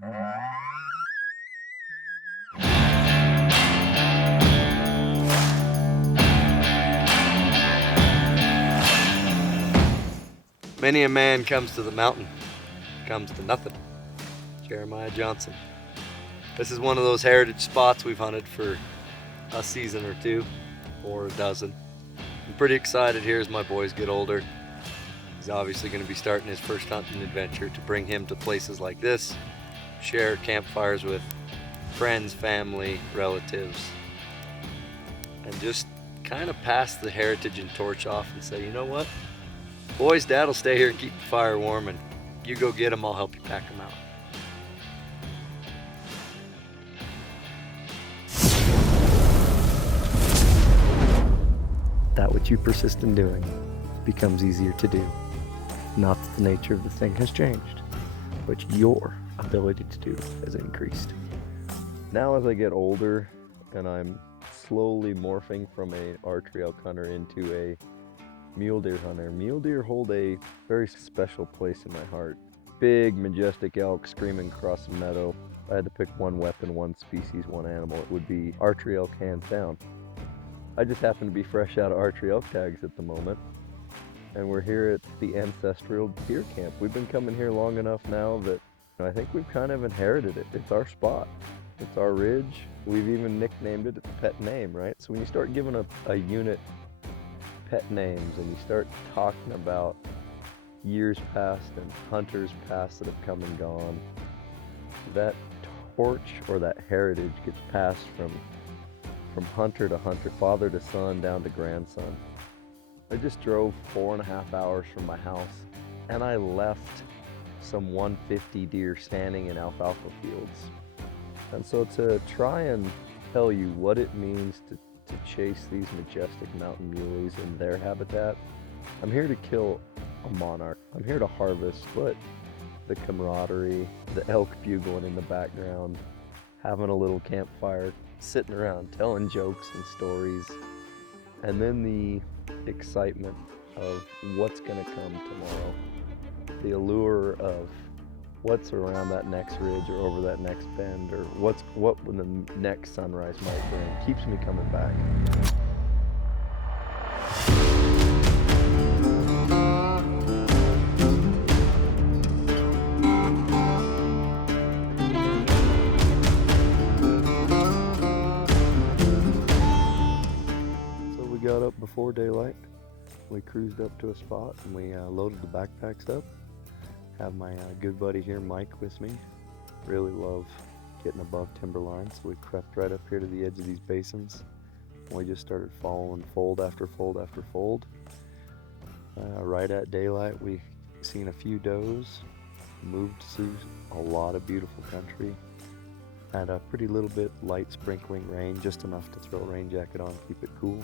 Many a man comes to the mountain, comes to nothing. Jeremiah Johnson. This is one of those heritage spots we've hunted for a season or two, or a dozen. I'm pretty excited here as my boys get older. He's obviously going to be starting his first hunting adventure to bring him to places like this, share campfires with friends, family, relatives, and just kind of pass the heritage and torch off and say, you know what? Boys, Dad will stay here and keep the fire warm, and you go get them, I'll help you pack them out. That which you persist in doing becomes easier to do. Not that the nature of the thing has changed, but your ability to do has increased. Now as I get older and I'm slowly morphing from an archery elk hunter into a mule deer hunter, mule deer hold a very special place in my heart. Big, majestic elk screaming across the meadow. If I had to pick one weapon, one species, one animal, it would be archery elk hands down. I just happen to be fresh out of archery elk tags at the moment, and we're here at the ancestral deer camp. We've been coming here long enough now that I think we've kind of inherited it. It's our spot. It's our ridge. We've even nicknamed it a pet name, right? So when you start giving a unit pet names and you start talking about years past and hunters past that have come and gone, that torch or that heritage gets passed from hunter to hunter, father to son, down to grandson. I just drove 4.5 hours from my house and I left some 150 deer standing in alfalfa fields. And so to try and tell you what it means to chase these majestic mountain muleys in their habitat, I'm here to kill a monarch. I'm here to harvest, but the camaraderie, the elk bugling in the background, having a little campfire, sitting around telling jokes and stories, and then the excitement of what's going to come tomorrow, the allure of what's around that next ridge or over that next bend, or what when the next sunrise might bring, keeps me coming back. So we got up before daylight. We cruised up to a spot and we loaded the backpacks up. Have my good buddy here, Mike, with me. Really love getting above timberline, so we crept right up here to the edge of these basins. We just started following fold after fold after fold. Right at daylight, we seen a few does, moved through a lot of beautiful country. Had a pretty little bit light sprinkling rain, just enough to throw a rain jacket on, keep it cool.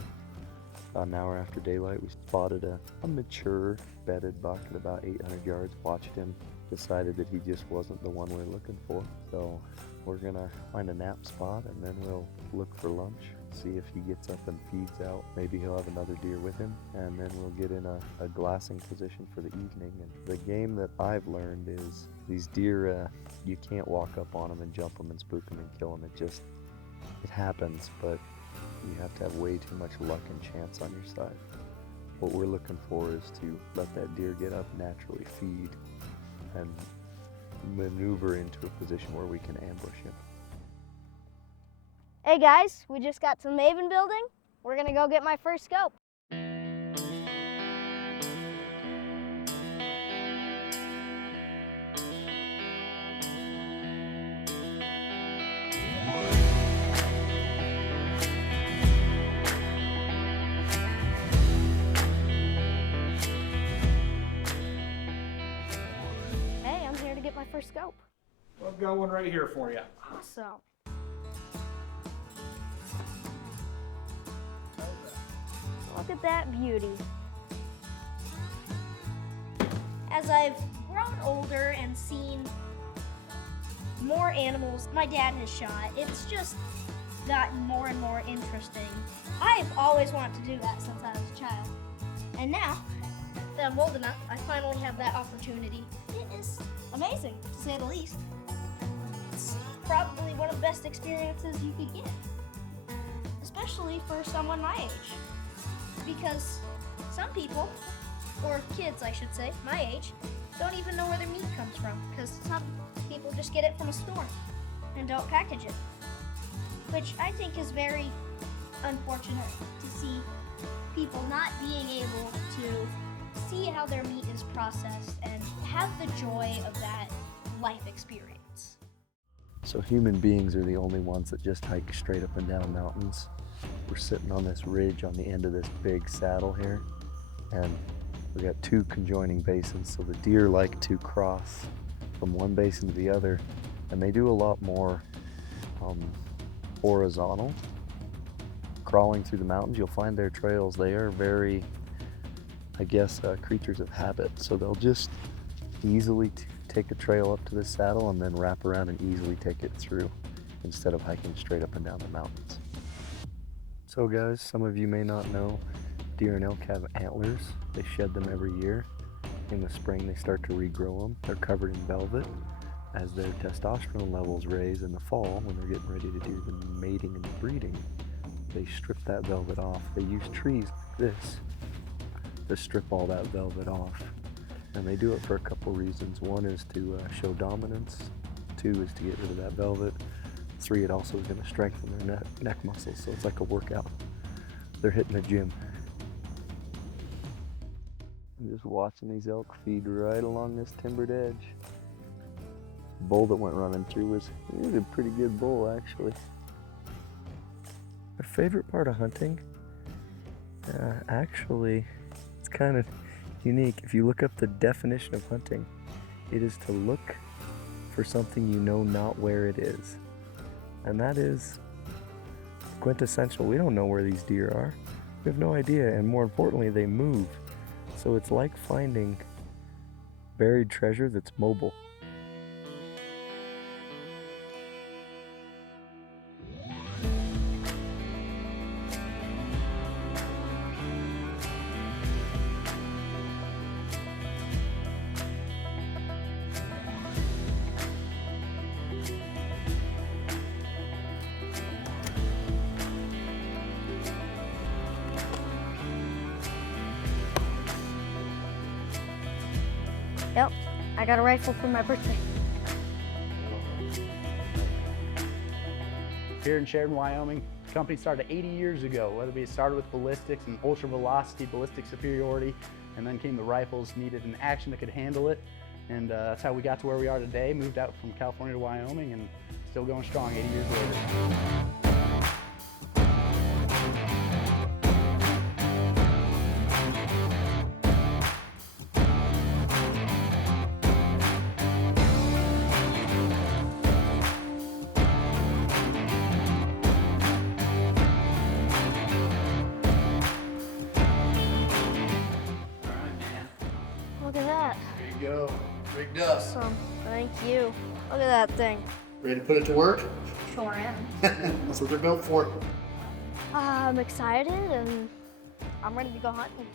About an hour after daylight, we spotted a mature bedded buck at about 800 yards, watched him, decided that he just wasn't the one we're looking for. So we're gonna find a nap spot and then we'll look for lunch, see if he gets up and feeds out. Maybe he'll have another deer with him, and then we'll get in a glassing position for the evening. And the game that I've learned is these deer, you can't walk up on them and jump them and spook them and kill them. It happens, but you have to have way too much luck and chance on your side. What we're looking for is to let that deer get up, naturally feed, and maneuver into a position where we can ambush him. Hey guys, we just got to the Maven building. We're gonna go get my first scope. Get my first scope. Well, I've got one right here for you. Awesome. Look at that beauty. As I've grown older and seen more animals my dad has shot, it's just gotten more and more interesting. I've always wanted to do that since I was a child. And now that I'm old enough, I finally have that opportunity. It is amazing, to say the least. it's probably one of the best experiences you could get, especially for someone my age. Because some people, or kids I should say, my age, don't even know where their meat comes from, because some people just get it from a store and don't package it, which I think is very unfortunate to see people not being able to see how their meat is processed and have the joy of that life experience. So human beings are the only ones that just hike straight up and down mountains. We're sitting on this ridge on the end of this big saddle here, and we got two conjoining basins, so the deer like to cross from one basin to the other, and they do a lot more horizontal crawling through the mountains. You'll find their trails, they are very, I guess, creatures of habit, so they'll just easily take a trail up to the saddle and then wrap around and easily take it through instead of hiking straight up and down the mountains. So guys, some of you may not know, deer and elk have antlers. They shed them every year. In the spring they start to regrow them. They're covered in velvet. As their testosterone levels raise in the fall, when they're getting ready to do the mating and the breeding, they strip that velvet off. They use trees like this to strip all that velvet off. And they do it for a couple reasons. One is to show dominance. Two is to get rid of that velvet. Three, it also is going to strengthen their neck muscles, so it's like a workout. They're hitting the gym. I'm just watching these elk feed right along this timbered edge. The bull that went running through was a pretty good bull, actually. My favorite part of hunting, actually, it's kind of unique. If you look up the definition of hunting, it is to look for something you know not where it is. And that is quintessential. We don't know where these deer are. We have no idea, and more importantly, they move. So it's like finding buried treasure that's mobile. Yep, I got a rifle for my birthday. Here in Sheridan, Wyoming, the company started 80 years ago. Weatherby started with ballistics and ultra velocity ballistic superiority, and then came the rifles, needed an action that could handle it, and that's how we got to where we are today. Moved out from California to Wyoming, and still going strong 80 years later. Look at that. There you go. Rigged up. Awesome. Thank you. Look at that thing. Ready to put it to work? Sure am. That's what they're built for. I'm excited and I'm ready to go hunting.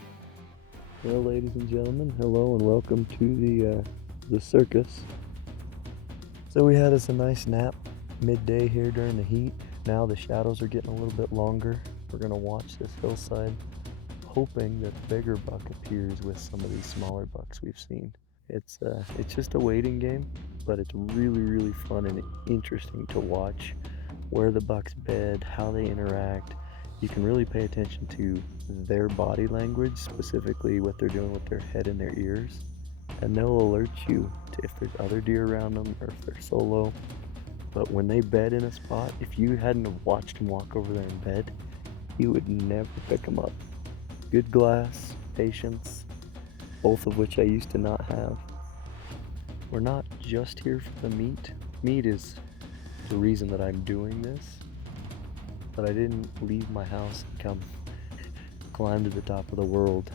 Well, ladies and gentlemen, hello and welcome to the circus. So we had us a nice nap midday here during the heat. Now the shadows are getting a little bit longer. We're gonna watch this hillside, hoping that the bigger buck appears with some of these smaller bucks we've seen. It's just a waiting game, but it's really, really fun and interesting to watch where the bucks bed, how they interact. You can really pay attention to their body language, specifically what they're doing with their head and their ears, and they'll alert you to if there's other deer around them or if they're solo. But when they bed in a spot, if you hadn't have watched them walk over there and bed, you would never pick them up. Good glass, patience, both of which I used to not have. We're not just here for the meat. Meat is the reason that I'm doing this, but I didn't leave my house and come climb to the top of the world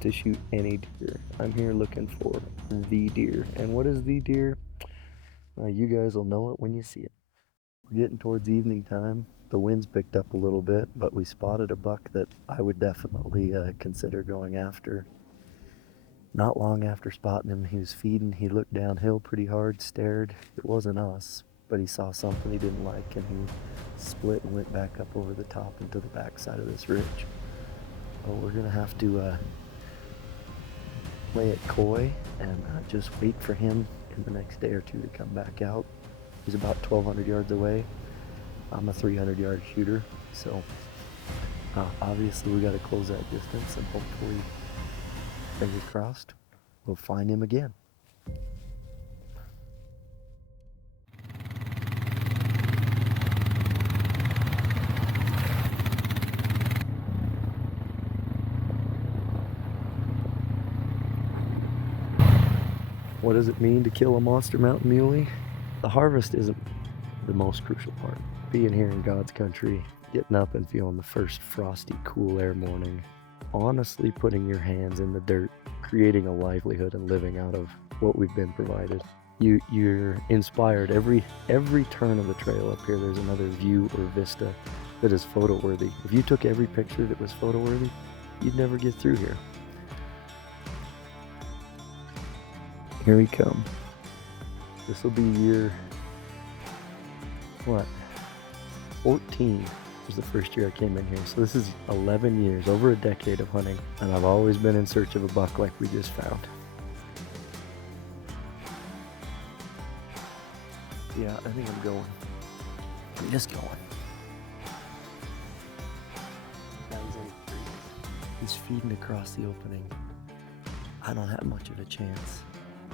to shoot any deer. I'm here looking for the deer. And what is the deer? You guys will know it when you see it. We're getting towards evening time. The wind's picked up a little bit, but we spotted a buck that I would definitely consider going after. Not long after spotting him, he was feeding. He looked downhill pretty hard, stared. It wasn't us, but he saw something he didn't like, and he split and went back up over the top into the backside of this ridge. Well, we're gonna have to play it coy and just wait for him in the next day or two to come back out. He's about 1,200 yards away. I'm a 300-yard shooter, so obviously we got to close that distance, and hopefully, fingers crossed, we'll find him again. What does it mean to kill a monster mountain muley? The harvest isn't the most crucial part. Being here in God's country, getting up and feeling the first frosty, cool air morning, honestly putting your hands in the dirt, creating a livelihood and living out of what we've been provided. You're inspired. Every turn of the trail up here, there's another view or vista that is photo worthy. If you took every picture that was photo worthy, you'd never get through here. Here he comes. This will be year, 14 was the first year I came in here. So this is 11 years, over a decade of hunting. And I've always been in search of a buck like we just found. Yeah, I think I'm going. I'm just going. He's feeding across the opening. I don't have much of a chance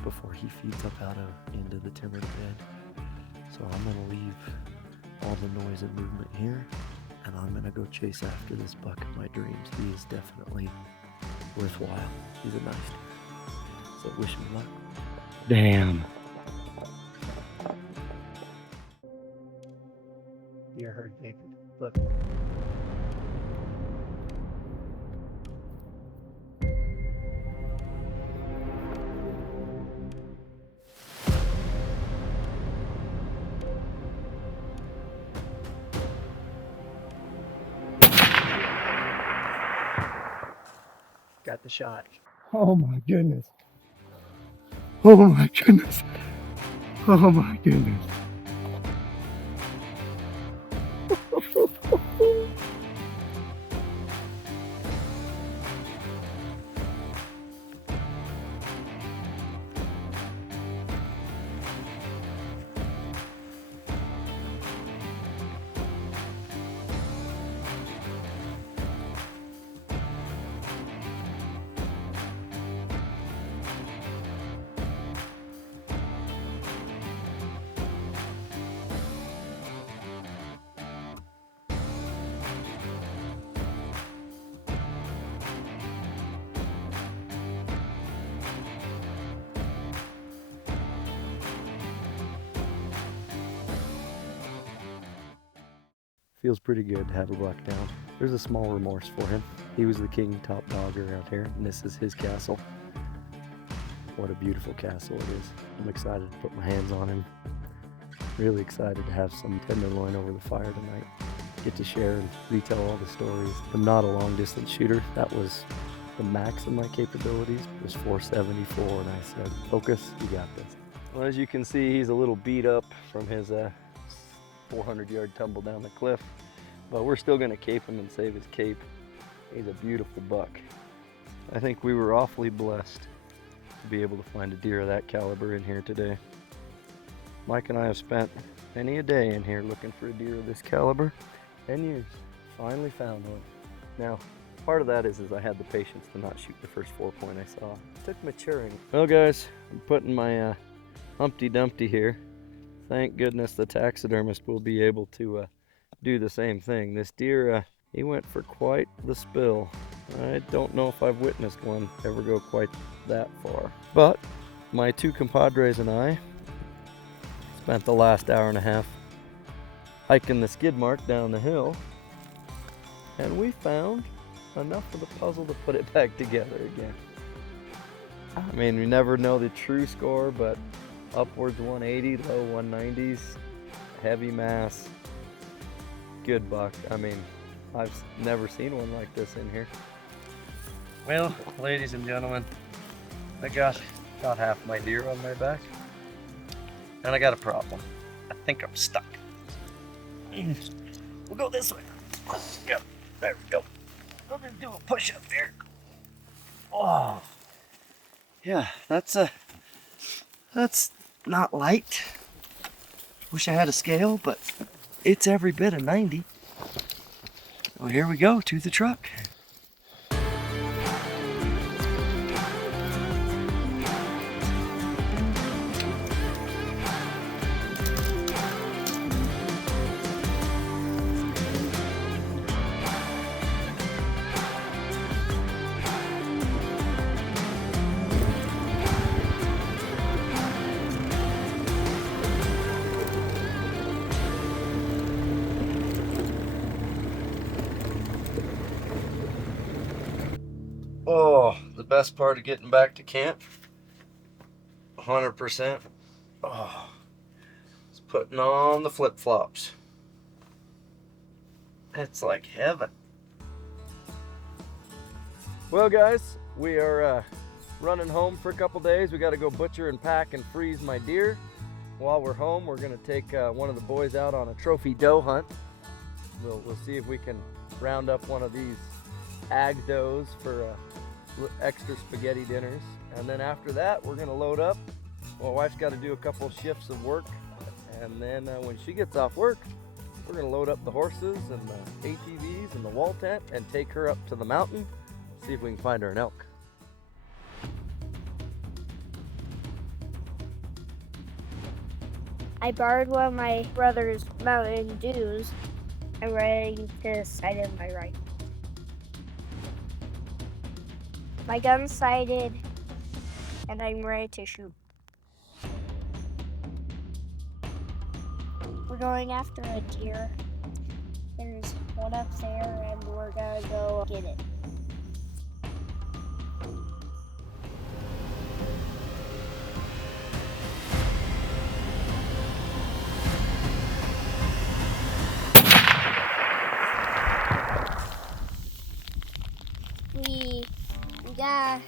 before he feeds up out of into the timbered bed. So I'm gonna leave all the noise and movement here, and I'm gonna go chase after this buck of my dreams. He is definitely worthwhile. He's a nice dude. So wish me luck. Damn. Deer herd, David. Look. Got the shot. Oh my goodness. Oh my goodness. Oh my goodness. Feels pretty good to have a buck down. There's a small remorse for him. He was the king top dog around here, and this is his castle. What a beautiful castle it is. I'm excited to put my hands on him. Really excited to have some tenderloin over the fire tonight. Get to share and retell all the stories. I'm not a long distance shooter. That was the max of my capabilities. It was 474, and I said, focus, you got this. Well, as you can see, he's a little beat up from his 400-yard tumble down the cliff, but we're still gonna cape him and save his cape. He's a beautiful buck. I think we were awfully blessed to be able to find a deer of that caliber in here today. Mike and I have spent many a day in here looking for a deer of this caliber. 10 years, finally found one. Now, part of that is I had the patience to not shoot the first 4-point I saw. It took maturing. Well guys, I'm putting my Humpty Dumpty here. Thank goodness the taxidermist will be able to do the same thing. This deer, he went for quite the spill. I don't know if I've witnessed one ever go quite that far. But my two compadres and I spent the last hour and a half hiking the skid mark down the hill, and we found enough of the puzzle to put it back together again. I mean, we never know the true score, but upwards 180, low 190s, heavy mass, good buck. I mean, I've never seen one like this in here. Well, ladies and gentlemen, I got about half my deer on my back. And I got a problem. I think I'm stuck. We'll go this way. Go. There we go. We'll just do a push up there. Oh. Yeah, that's not light. Wish I had a scale, but it's every bit of 90. Well, here we go to the truck. Oh, the best part of getting back to camp, 100%. Oh, it's putting on the flip-flops. It's like heaven. Well, guys, we are running home for a couple days. We got to go butcher and pack and freeze my deer. While we're home, we're going to take one of the boys out on a trophy doe hunt. We'll see if we can round up one of these ag does for extra spaghetti dinners, and then after that we're gonna load up. My wife's got to do a couple shifts of work, and then when she gets off work, we're gonna load up the horses and the ATVs and the wall tent and take her up to the mountain, see if we can find her an elk. I borrowed one of my brother's Mountain Dews. I'm ready to sight in my rifle. My gun's sighted, and I'm ready to shoot. We're going after a deer. There's one up there, and we're gonna go get it. We got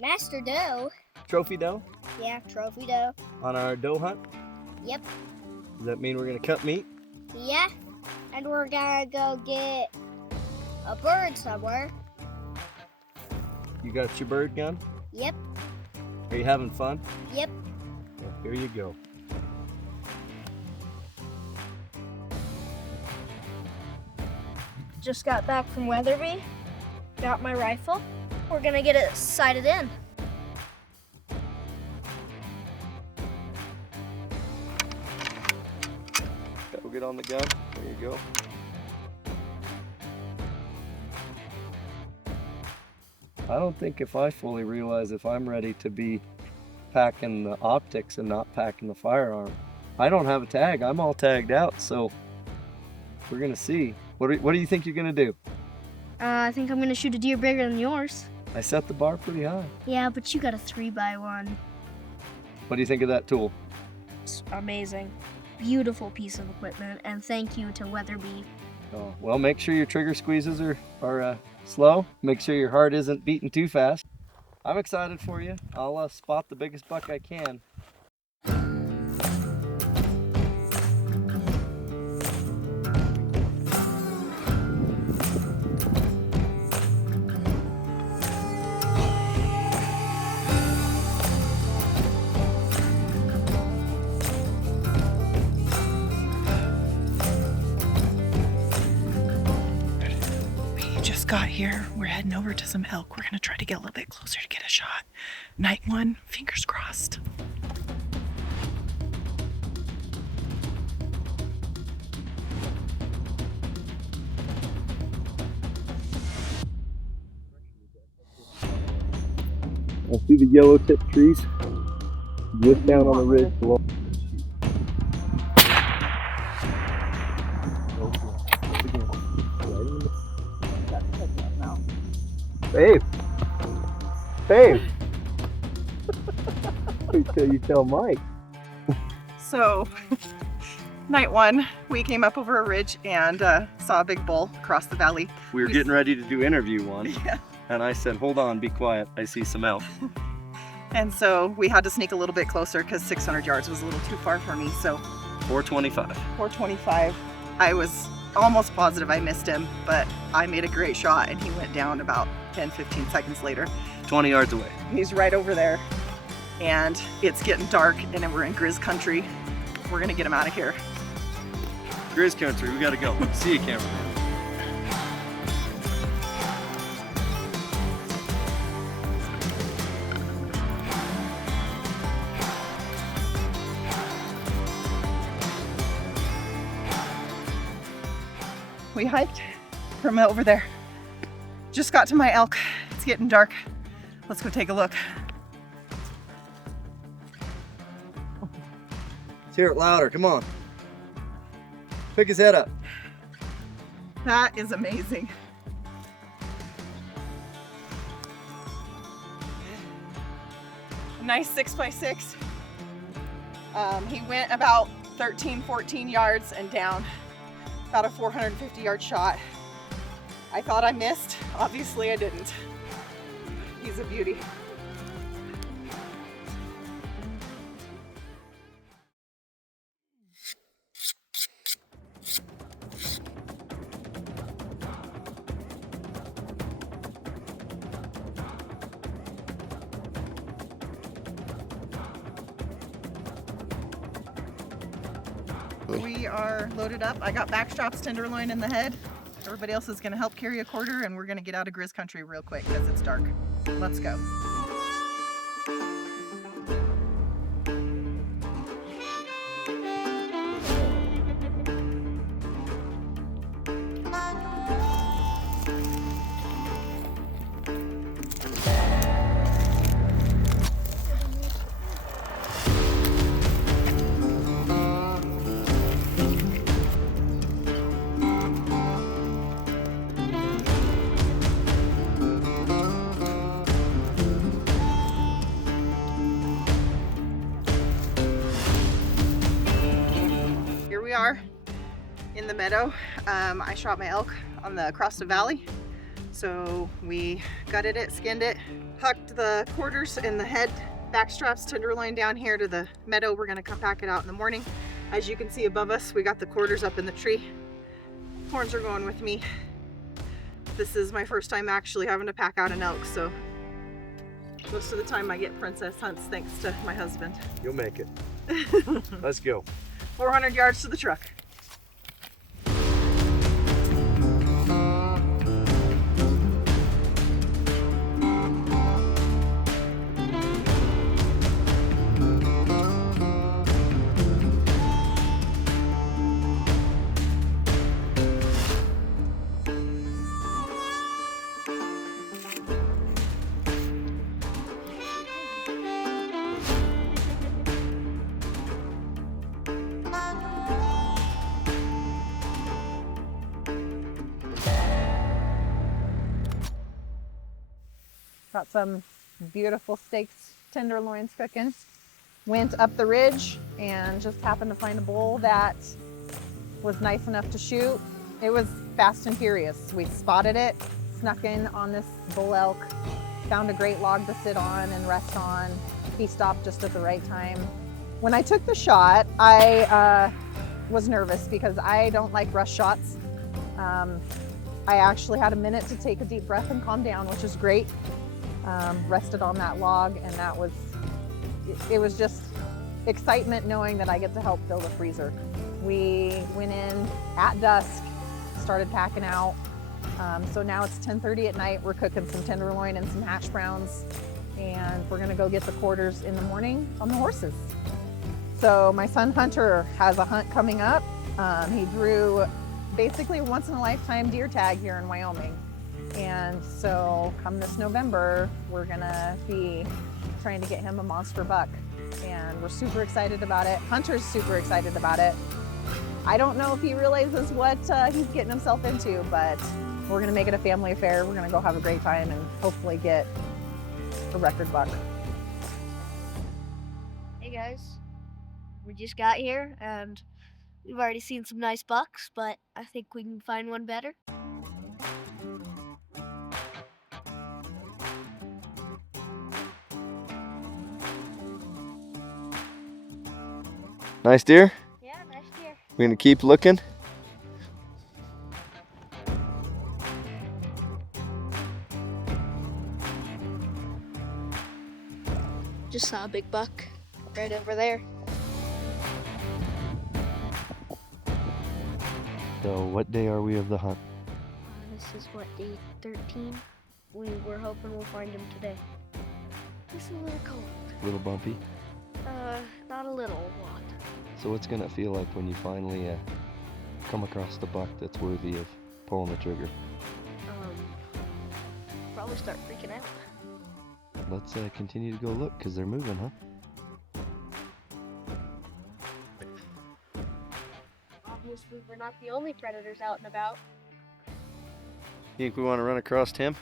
Master Doe. Trophy doe? Yeah, trophy doe. On our doe hunt? Yep. Does that mean we're gonna cut meat? Yeah, and we're gonna go get a bird somewhere. You got your bird gun? Yep, Are you having fun? yep. Well, here you go. Just got back from Weatherby. Got my rifle. We're gonna get it sighted in. Go get on the gun. There you go. I don't think if I fully realize if I'm ready to be packing the optics and not packing the firearm. I don't have a tag. I'm all tagged out, so we're gonna see. What do you think you're gonna do? I think I'm gonna shoot a deer bigger than yours. I set the bar pretty high. Yeah, but you got a 3x1. What do you think of that tool? It's amazing. Beautiful piece of equipment, and thank you to Weatherby. Oh, well, make sure your trigger squeezes are slow. Make sure your heart isn't beating too fast. I'm excited for you. I'll spot the biggest buck I can. Got here. We're heading over to some elk. We're gonna try to get a little bit closer to get a shot. Night one, fingers crossed. I see the yellow tip trees just down on the ridge below. Babe! Babe! Wait till you tell Mike. So, night one, we came up over a ridge and saw a big bull across the valley. We were getting ready to do interview one. Yeah. And I said, hold on, be quiet. I see some elk. And so we had to sneak a little bit closer because 600 yards was a little too far for me. So 425. 425. I was almost positive I missed him, but I made a great shot and he went down about 10-15 seconds later. 20 yards away. He's right over there and it's getting dark and we're in Grizz country. We're gonna get him out of here. Grizz country, we gotta go. See you, cameraman. We hiked from over there. Just got to my elk. It's getting dark. Let's go take a look. Let's hear it louder, come on. Pick his head up. That is amazing. Nice 6x6. He went about 13-14 yards and down. About a 450 yard shot. I thought I missed. Obviously I didn't. He's a beauty. We are loaded up. I got backstraps, tenderloin in the head. Everybody else is gonna help carry a quarter and we're gonna get out of Grizz country real quick because it's dark. Let's go. We are in the meadow. I shot my elk on the across the valley. So we gutted it, skinned it, hucked the quarters in the head, back straps, tenderloin down here to the meadow. We're gonna come pack it out in the morning. As you can see above us, we got the quarters up in the tree. Horns are going with me. This is my first time actually having to pack out an elk, so most of the time I get princess hunts thanks to my husband. You'll make it. Let's go. 400 yards to the truck. Got some beautiful steaks, tenderloins cooking. Went up the ridge and just happened to find a bull that was nice enough to shoot. It was fast and furious. We spotted it, snuck in on this bull elk, found a great log to sit on and rest on. He stopped just at the right time. When I took the shot, I was nervous because I don't like rush shots. I actually had a minute to take a deep breath and calm down, which is great. Rested on that log, and that was, it was just excitement knowing that I get to help fill the freezer. We went in at dusk, started packing out. So now it's 10:30 at night. We're cooking some tenderloin and some hash browns, and we're gonna go get the quarters in the morning on the horses. So my son Hunter has a hunt coming up. He drew basically a once in a lifetime deer tag here in Wyoming. And so come this November, we're gonna be trying to get him a monster buck. And we're super excited about it. Hunter's super excited about it. I don't know if he realizes what he's getting himself into, but we're gonna make it a family affair. We're gonna go have a great time and hopefully get a record buck. Hey guys, we just got here and we've already seen some nice bucks, but I think we can find one better. Nice deer? Yeah, nice deer. We're gonna keep looking. Just saw a big buck right over there. So what day are we of the hunt? This is what, day 13? We were hoping we'll find him today. It's a little cold. A little bumpy. Not a little, a lot. So what's gonna feel like when you finally come across the buck that's worthy of pulling the trigger? Probably start freaking out. Let's continue to go look, because they're moving, huh? Obviously, we're not the only predators out and about. Think we want to run across him?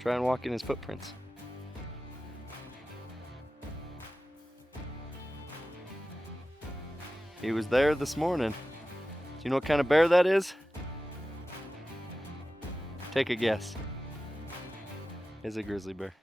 Try and walk in his footprints. He was there this morning. Do you know what kind of bear that is? Take a guess. It's a grizzly bear.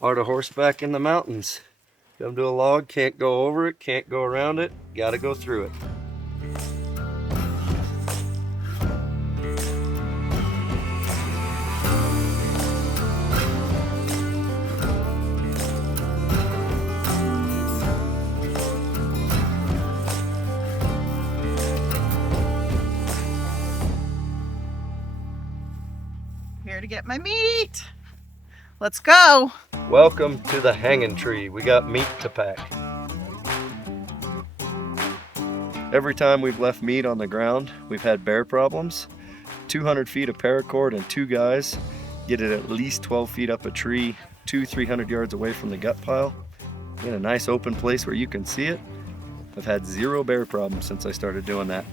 Part of horseback in the mountains. Come to a log, can't go over it, can't go around it, gotta go through it. Here to get my meat. Let's go. Welcome to the hanging tree. We got meat to pack. Every time we've left meat on the ground, we've had bear problems. 200 feet of paracord and 2 guys get it at least 12 feet up a tree, 200-300 yards away from the gut pile, in a nice open place where you can see it. I've had 0 bear problems since I started doing that.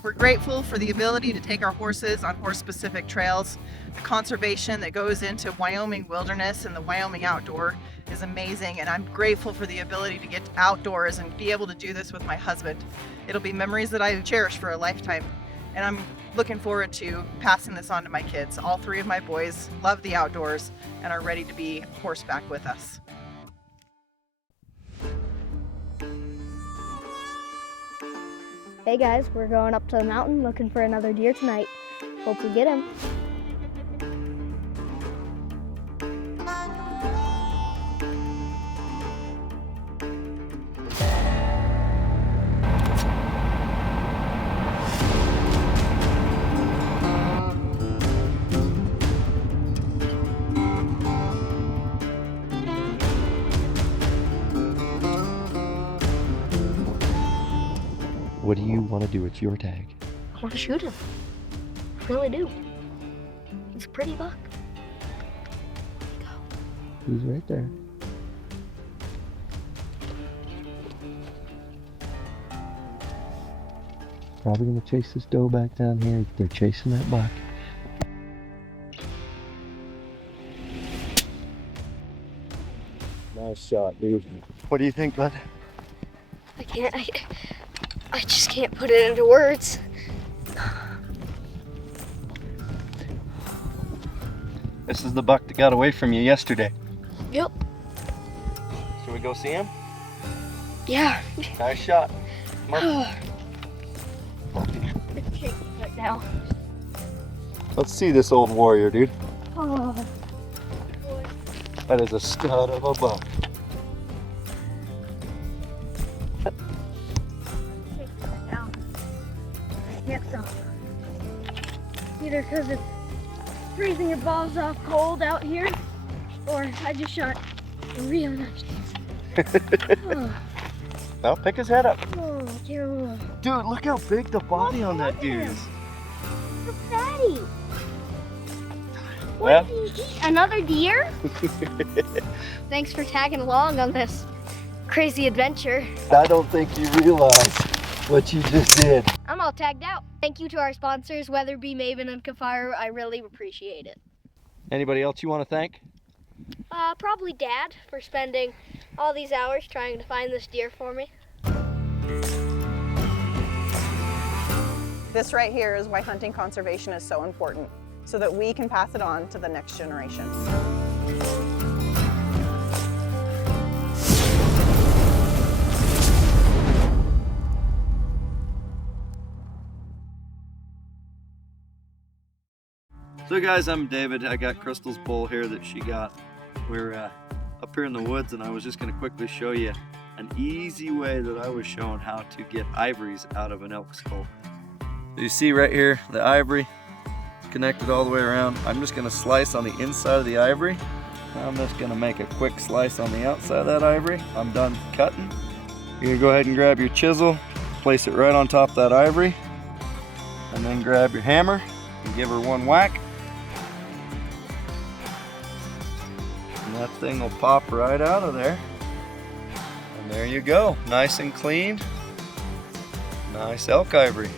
We're grateful for the ability to take our horses on horse-specific trails. The conservation that goes into Wyoming wilderness and the Wyoming outdoor is amazing, and I'm grateful for the ability to get outdoors and be able to do this with my husband. It'll be memories that I cherish for a lifetime, and I'm looking forward to passing this on to my kids. All 3 of my boys love the outdoors and are ready to be horseback with us. Hey guys, we're going up to the mountain looking for another deer tonight. Hope we get him. What do you want to do? It's your tag. I want to shoot him. I really do. He's a pretty buck. He's right there. Probably gonna chase this doe back down here. They're chasing that buck. Nice shot, dude. What do you think, bud? I just can't put it into words. This is the buck that got away from you yesterday. Yep. Should we go see him? Yeah. Nice shot. Come on. Right now. Let's see this old warrior, dude. Oh. That is a stud of a buck. Down. I can't stop. Either because it's freezing your balls off cold out here, or I just shot a real nice. Oh, Well, pick his head up. oh, Joe. Dude, look how big the body on that deer is. So fatty. Well. What did he eat? Another deer? Thanks for tagging along on this crazy adventure. I don't think you realize what you just did. I'm all tagged out. Thank you to our sponsors, Weatherby, Maven, and Kafire. I really appreciate it. Anybody else you want to thank? Probably Dad for spending all these hours trying to find this deer for me. This right here is why hunting conservation is so important, so that we can pass it on to the next generation. So guys, I'm David. I got Crystal's bull here that she got. We're up here in the woods, and I was just going to quickly show you an easy way that I was shown how to get ivories out of an elk skull. So you see right here, the ivory connected all the way around. I'm just going to slice on the inside of the ivory. I'm just going to make a quick slice on the outside of that ivory. I'm done cutting. You're going to go ahead and grab your chisel, place it right on top of that ivory, and then grab your hammer and give her one whack. And that thing will pop right out of there. And there you go, nice and clean. Nice elk ivory.